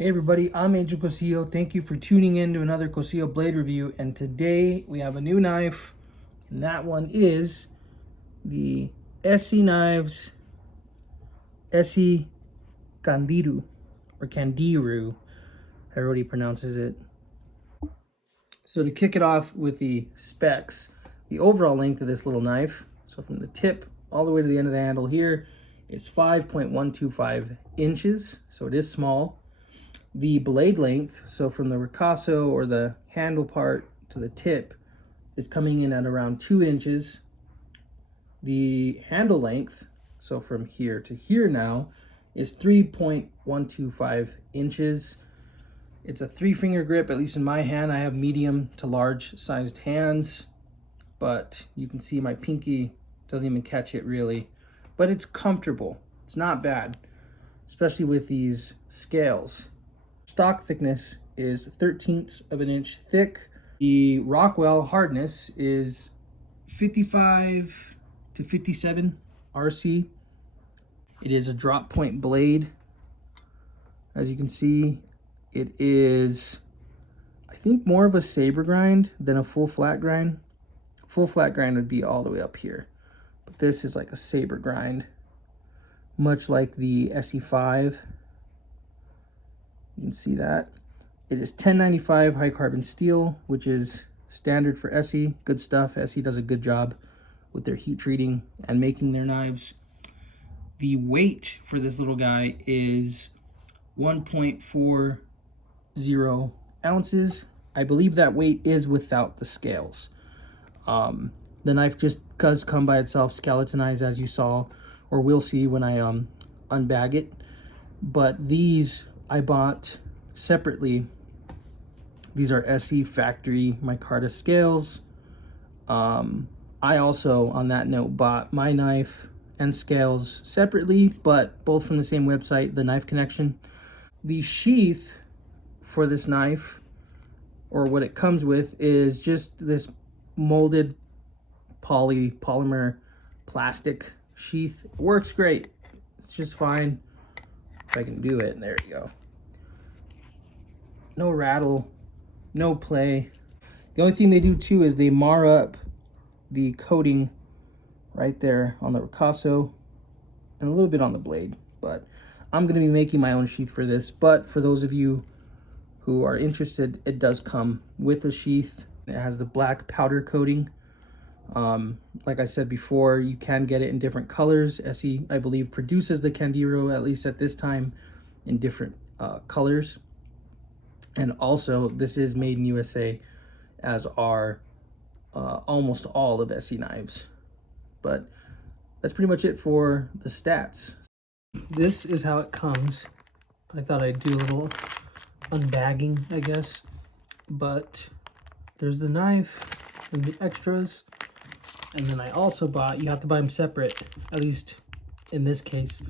Hey everybody, I'm Angel Cosillo. Thank you for tuning in to another Cosillo blade review. And today we have a new knife, and that one is the Esee knives, Esee Candiru, or Candiru, everybody pronounces it. So to kick it off with the specs, the overall length of this little knife, so from the tip all the way to the end of the handle here, is 5.125 inches, so it is small. The blade length, so from the ricasso or the handle part to the tip, is coming in at around 2 inches. The handle length, so from here to here now, is 3.125 inches. It's a 3-finger grip, at least in my hand. I have medium to large sized hands, but you can see my pinky doesn't even catch it really. But it's comfortable. It's not bad, especially with these scales. Stock thickness is 1/13 of an inch thick. The Rockwell hardness is 55 to 57 RC. It is a drop point blade. As you can see, it is, I think, more of a saber grind than a full flat grind. Full flat grind would be all the way up here, but this is like a saber grind, much like the SE5. You can see that. It is 1095 high carbon steel, which is standard for Esee. Good stuff. Esee does a good job with their heat treating and making their knives. The weight for this little guy is 1.40 ounces. I believe that weight is without the scales. The knife just does come by itself, skeletonized, as you saw, or will see when I unbag it. But these I bought separately. These are Esee factory micarta scales. I also, on that note, bought my knife and scales separately, but both from the same website, The Knife Connection. The sheath for this knife, or what it comes with, is just this molded polymer plastic sheath. It works great. It's just fine. If I can do it, there you go. No rattle, no play. The only thing they do too is they mar up the coating right there on the ricasso and a little bit on the blade. But I'm going to be making my own sheath for this. But for those of you who are interested, it does come with a sheath. It has the black powder coating. Like I said before, you can get it in different colors. Esee, I believe, produces the Candiru, at least at this time, in different colors. And also, this is made in USA, as are almost all of Esee knives. But that's pretty much it for the stats. This is how it comes. I thought I'd do a little unbagging, I guess. But there's the knife and the extras. And then I also bought, you have to buy them separate, at least in this case.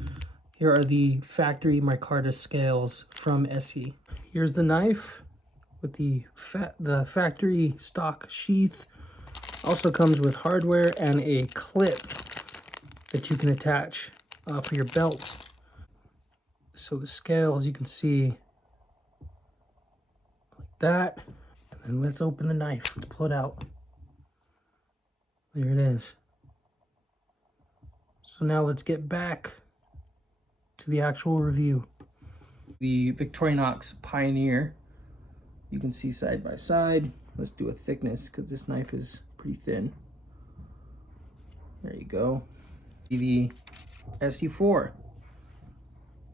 Here are the factory micarta scales from Esee. Here's the knife with the factory stock sheath. Also comes with hardware and a clip that you can attach for your belt. So the scales, you can see like that. And then let's open the knife. Let's pull it out. There it is. So now let's get back to the actual review. The Victorinox Pioneer, you can see side by side. Let's do a thickness because this knife is pretty thin. There you go. The SE4.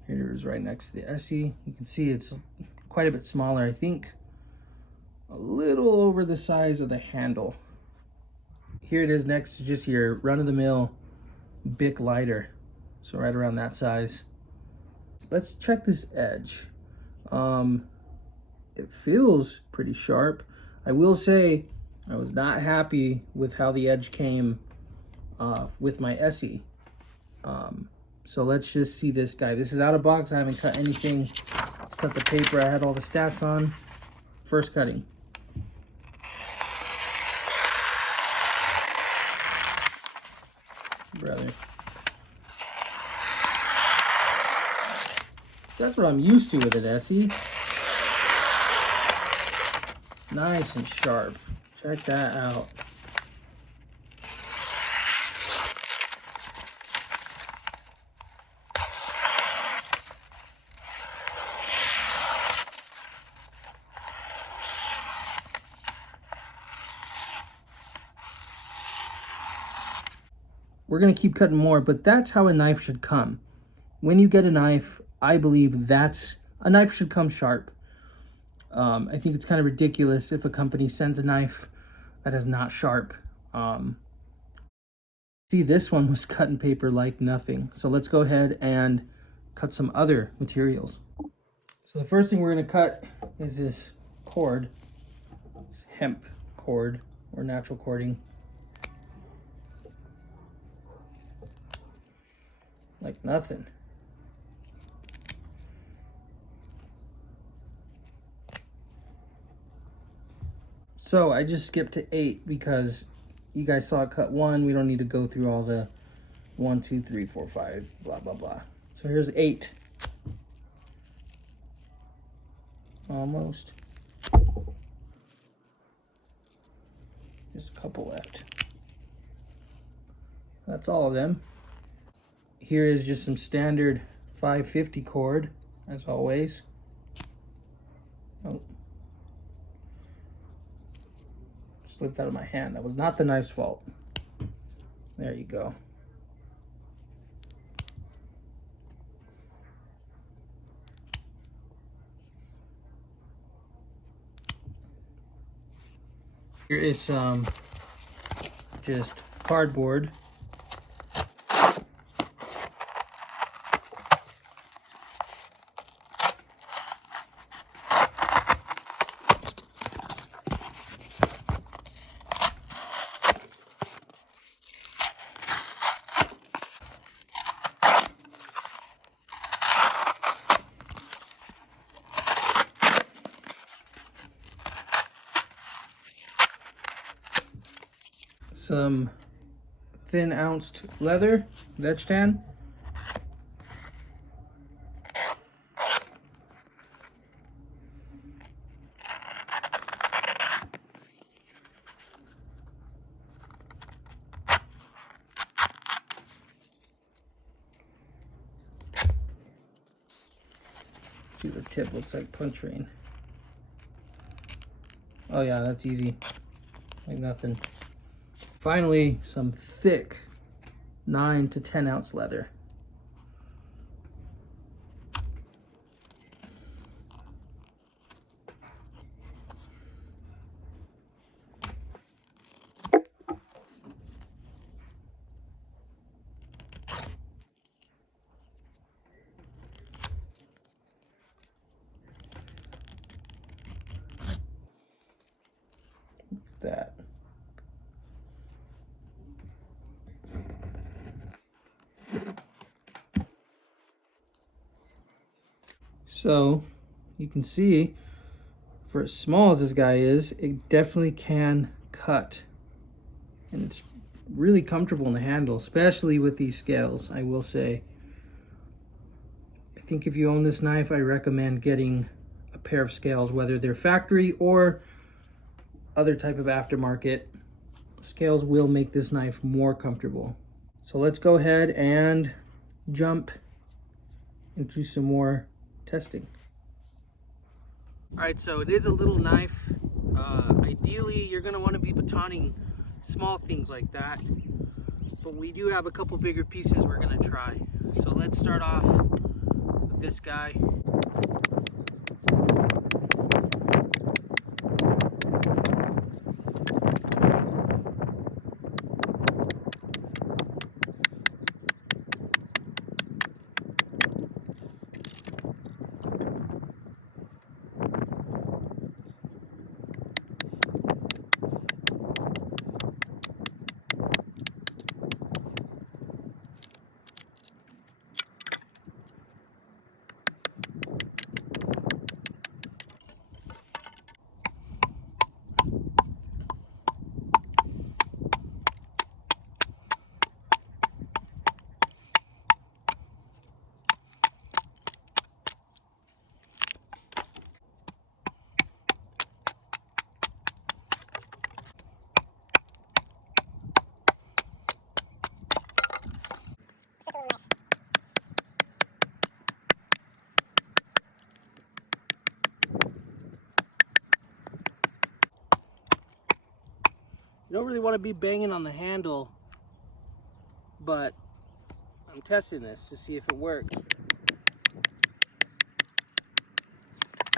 Here it is right next to the Esee. You can see it's quite a bit smaller. I think a little over the size of the handle. Here it is next to just your run-of-the-mill Bic lighter. So right around that size. Let's check this edge. It feels pretty sharp. I will say I was not happy with how the edge came with my Esee. So let's just see this guy. This is out of box. I haven't cut anything. Let's cut the paper I had all the stats on. First cutting. Brother. That's what I'm used to with it, Esee. Nice and sharp. Check that out. We're going to keep cutting more, but that's how a knife should come. When you get a knife, I believe that's a knife should come sharp. I think it's kind of ridiculous if a company sends a knife that is not sharp. See, this one was cut in paper like nothing. So let's go ahead and cut some other materials. So the first thing we're going to cut is this cord, hemp cord or natural cording. Like nothing. So I just skipped to 8 because you guys saw it cut 1. We don't need to go through all the 1, 2, 3, 4, 5, blah, blah, blah. So here's 8. Almost. Just a couple left. That's all of them. Here is just some standard 550 cord, as always. Oh. Slipped out of my hand. That was not the knife's fault. There you go. Here is some just cardboard. Some thin ounced leather, veg tan. See, the tip looks like punch rain. Oh yeah, that's easy. Like nothing. Finally, some thick 9 to 10 ounce leather. That. So you can see, for as small as this guy is, it definitely can cut, and it's really comfortable in the handle, especially with these scales. I will say, I think if you own this knife, I recommend getting a pair of scales, whether they're factory or other type of aftermarket. Scales will make this knife more comfortable. So let's go ahead and jump into some more testing. All right, so it is a little knife. Ideally, you're gonna wanna be batoning small things like that, but we do have a couple bigger pieces we're gonna try. So let's start off with this guy. You don't really want to be banging on the handle, but I'm testing this to see if it works. Look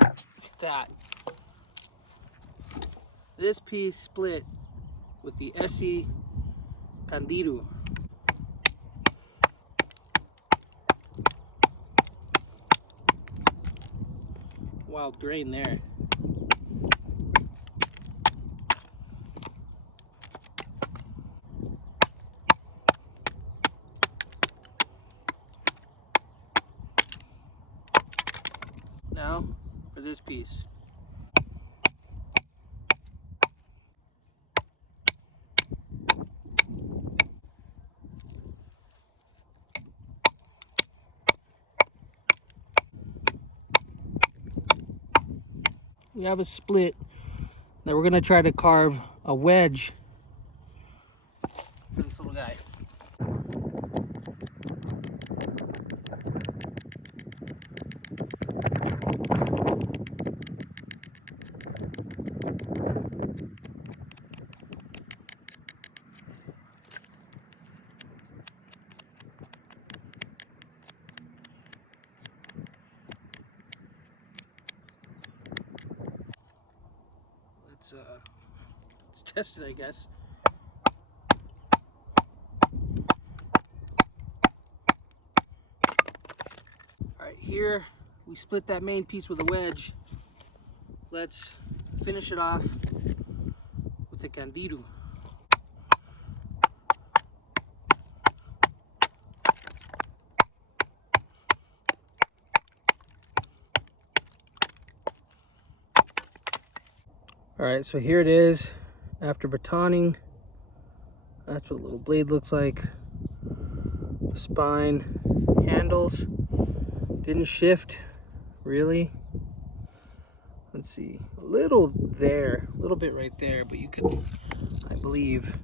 at that. This piece split with the Esee Candiru. Wild grain there. Now for this piece. We have a split. Now we're gonna try to carve a wedge for this little guy. Let's test it, I guess. All right, here we split that main piece with a wedge. Let's finish it off with the Candiru. All right, so here it is after batoning. That's what the little blade looks like. The spine, handles, didn't shift really. Let's see, a little there, a little bit right there, but you could, I believe,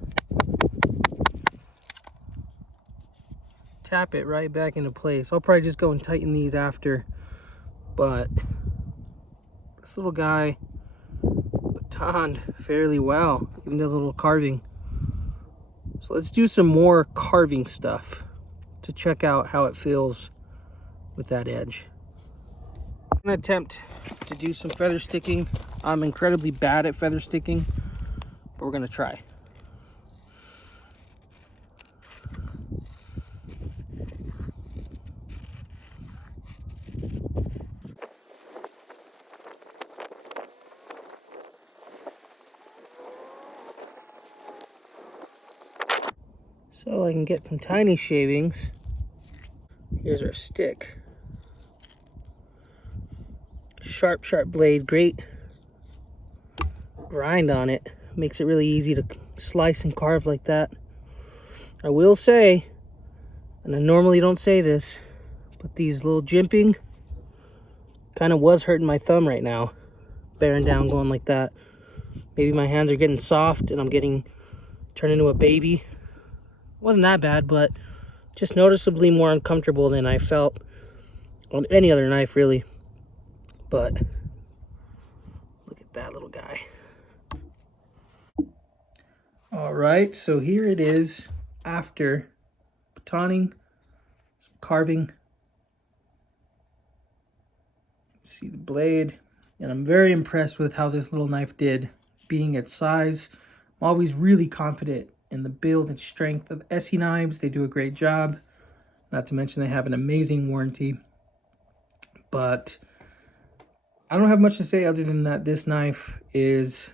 tap it right back into place. I'll probably just go and tighten these after, but this little guy batoned fairly well, even the little carving. So let's do some more carving stuff to check out how it feels with that edge. I'm gonna attempt to do some feather sticking. I'm incredibly bad at feather sticking, but we're gonna try. So I can get some tiny shavings. Here's our stick. Sharp, sharp blade, great grind on it. Makes it really easy to slice and carve like that. I will say, and I normally don't say this, but these little jimping kind of was hurting my thumb right now. Bearing down, going like that. Maybe my hands are getting soft and I'm getting turned into a baby. Wasn't that bad, but just noticeably more uncomfortable than I felt on any other knife, really. But look at that little guy. All right, so here it is after batoning, some carving. See the blade, and I'm very impressed with how this little knife did, being its size. I'm always really confident in the build and strength of Esee knives. They do a great job. Not to mention they have an amazing warranty. But I don't have much to say other than that this knife is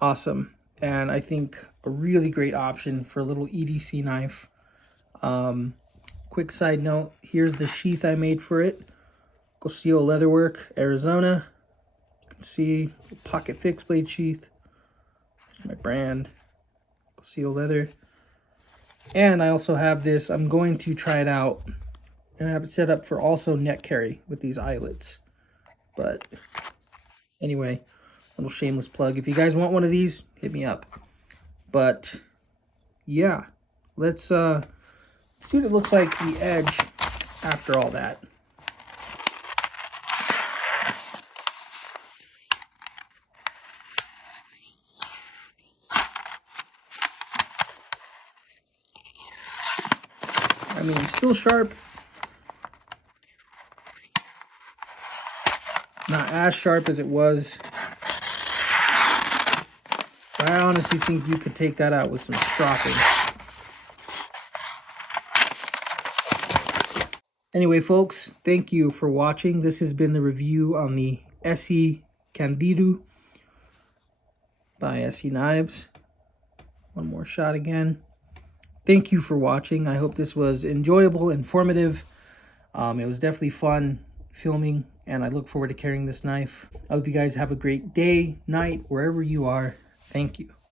awesome. And I think a really great option for a little EDC knife. Quick side note, here's the sheath I made for it. Cosillo Leatherwork, Arizona. You can see the pocket fixed blade sheath. Here's my brand, Cosillo Leather. And I also have this, I'm going to try it out. And I have it set up for also neck carry with these eyelets. But anyway, little shameless plug. If you guys want one of these, hit me up. But yeah, let's see what it looks like the edge after all that. I mean, still sharp. Not as sharp as it was. But I honestly think you could take that out with some stropping. Anyway, folks, thank you for watching. This has been the review on the Esee Candiru by Esee Knives. One more shot again. Thank you for watching. I hope this was enjoyable, informative. It was definitely fun filming, and I look forward to carrying this knife. I hope you guys have a great day, night, wherever you are. Thank you.